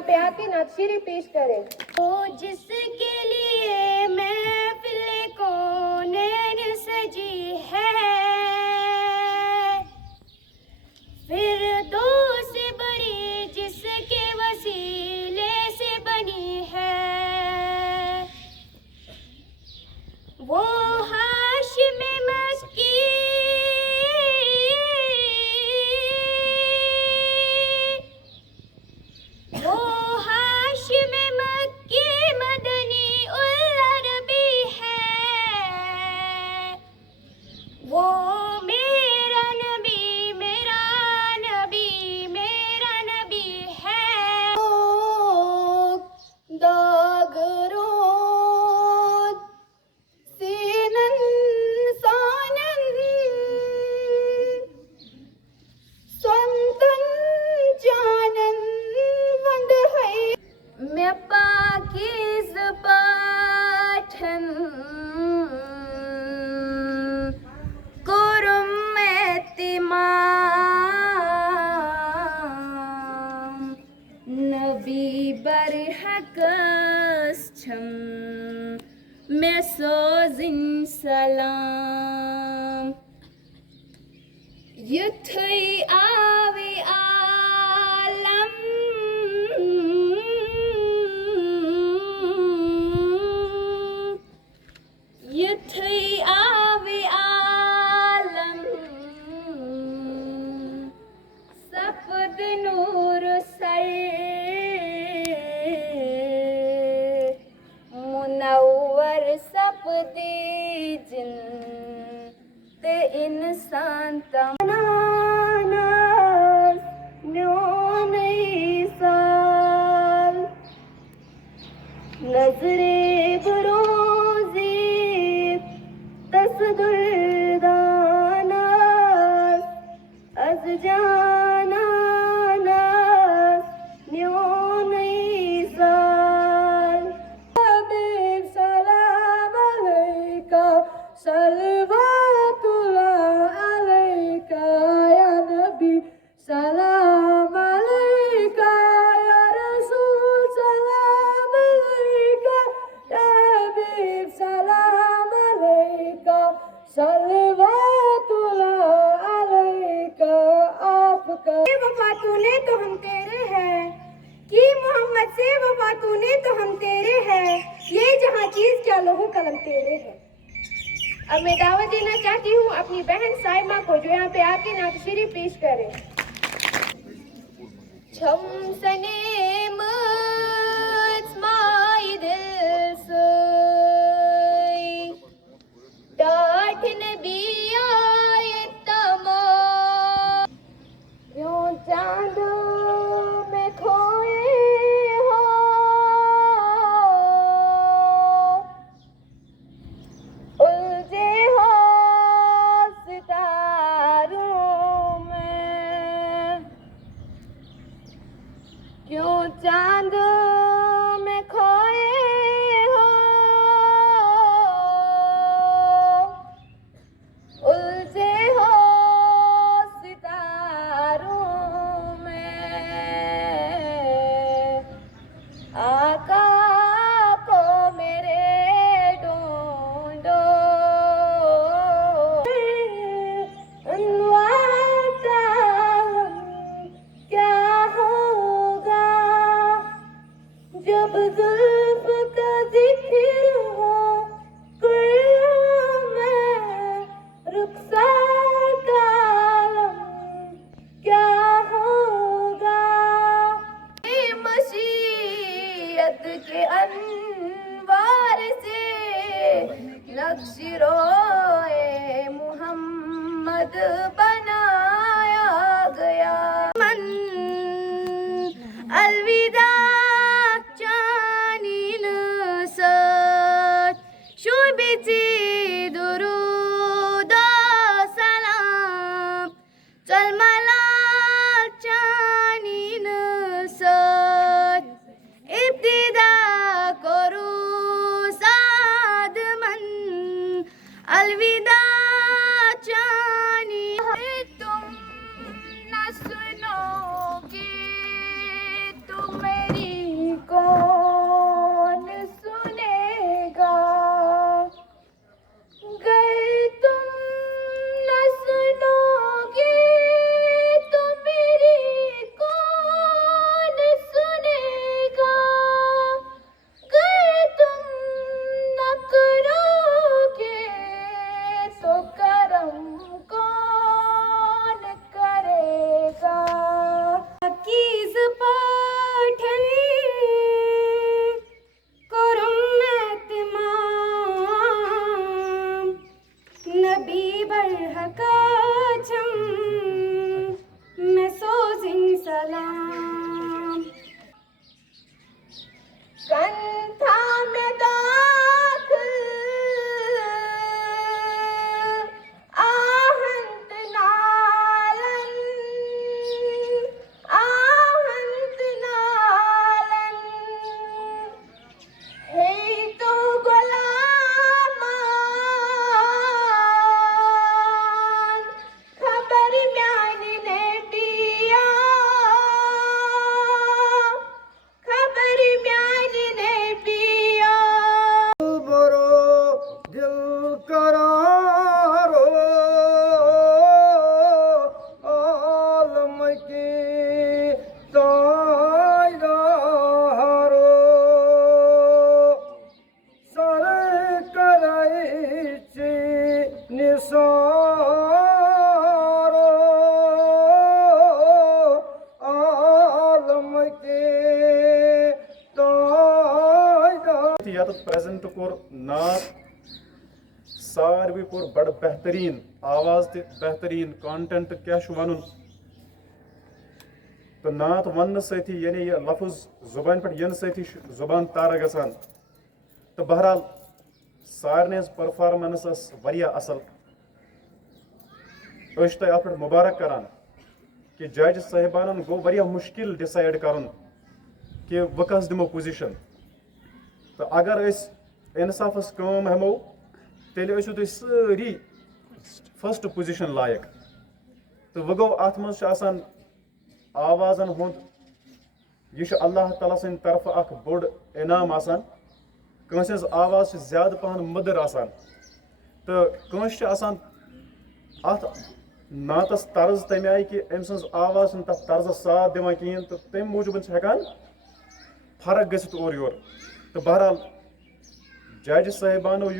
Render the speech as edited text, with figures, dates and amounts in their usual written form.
यहाँ पे आके नातशीरी पेश करें। तो जिसके लिए महफिल कौनैन सजी है, फिर दो से बड़ी जिसके वसीले से बनी है, वो हाशिम मक्की, वो हाशिम मक्की मदनी उल अरबी है, वो मेरा नबी मेरा नबी मेरा नबी है। दागरो सीनन सानन स्वंतन जानन वंद है, मैं पाकीज़ पाठन कुरुम एतिमाम, नबी बरहक छम मैं सोजिन सलाम, युथई आवे आलम युथई आवे आलम, सफद नूर सर मुनव्वर सफदी जिन ते इंसान तमाना न्योन साल, नजरे बरोजी तसदुरदाना अज जाना न्योन साल, हबीब सलाम अलैका सलवातुल्लाह अलैका या नबी सलाम अलैका या रसूल सलाम अलैका या हबीब सलाम अलैका सलवातुल्लाह अलैका। आपका वफा तूने तो हम तेरे हैं, कि मोहम्मद से वफा तूने तो हम तेरे हैं, ये जहाँ चीज क्या लोहो कलम तेरे है। अब मैं दावत देना चाहती हूँ अपनी बहन साइमा को, जो यहाँ पे आके नातशीरी पेश करे। छम सने माई दिल सोई डाठ नबी आए तमाम, यूं चांद में खोए हो उलझे हो सितारों में, क्यों चांद में खोए हो उलझे हो सितारों में, आका को मेरे ढूंढो, अनवार का क्या होगा जब जुल्फ का जिक्र हो, कुल्लू में रुखसार का आलम क्या होगा, मशीयत के अनवार से नक्श रोए मुहम्मद बनाया गया। मन अलविदा चानीन सच शुबिची दुरूद सलाम, चल मलाल चानीन सच इब्तिदा करू साद मन, अलविदा चानी तुम न सुनोगे तो मेरी हकाचम मैं सोजिन सलाम कंथा में दाखिल आहंत नालन हे तो गुलामान खबर म्यानी ने पिया खबर म्यानी ने पिया बरो दिल करारो आलम की तायदारो सर कराइची निसारो आलम की तायदारो यत प्रेजेंट कोर नात सारवी कोर बड़ बेहतरीन आवाज ते बेहतरीन कंटेंट क्या वन तो नात वन सती यानी यह लफ्ज जुबान पे यन सती जुबान तारा गसान तो बहरहाल सारने परफॉर्मेंस वारिया असल तह अत मुबारक करान कि जज साहिबान गो वारिया मुश्किल डिसाइड करन कि वह कस दिमो पोजिशन तो अगर इंसाफस कम हमो तेल तुम सारी फर्स्ट पोजिशन लायक तो वह गो अत मज आवाजन हुंद यह अल्लाह ताला सद तरफ अख बोड़ इनाम आसान कंस आवाज ज्यादा पहन मदर आसान तो कंस अत नातस तर्ज तमे आई कि अम सज आवाज तथ तर्ज साथ दिवान कहें तो तम मूजूब हेकान फर्क गसित और योर तो बहरहाल जज साहिबानो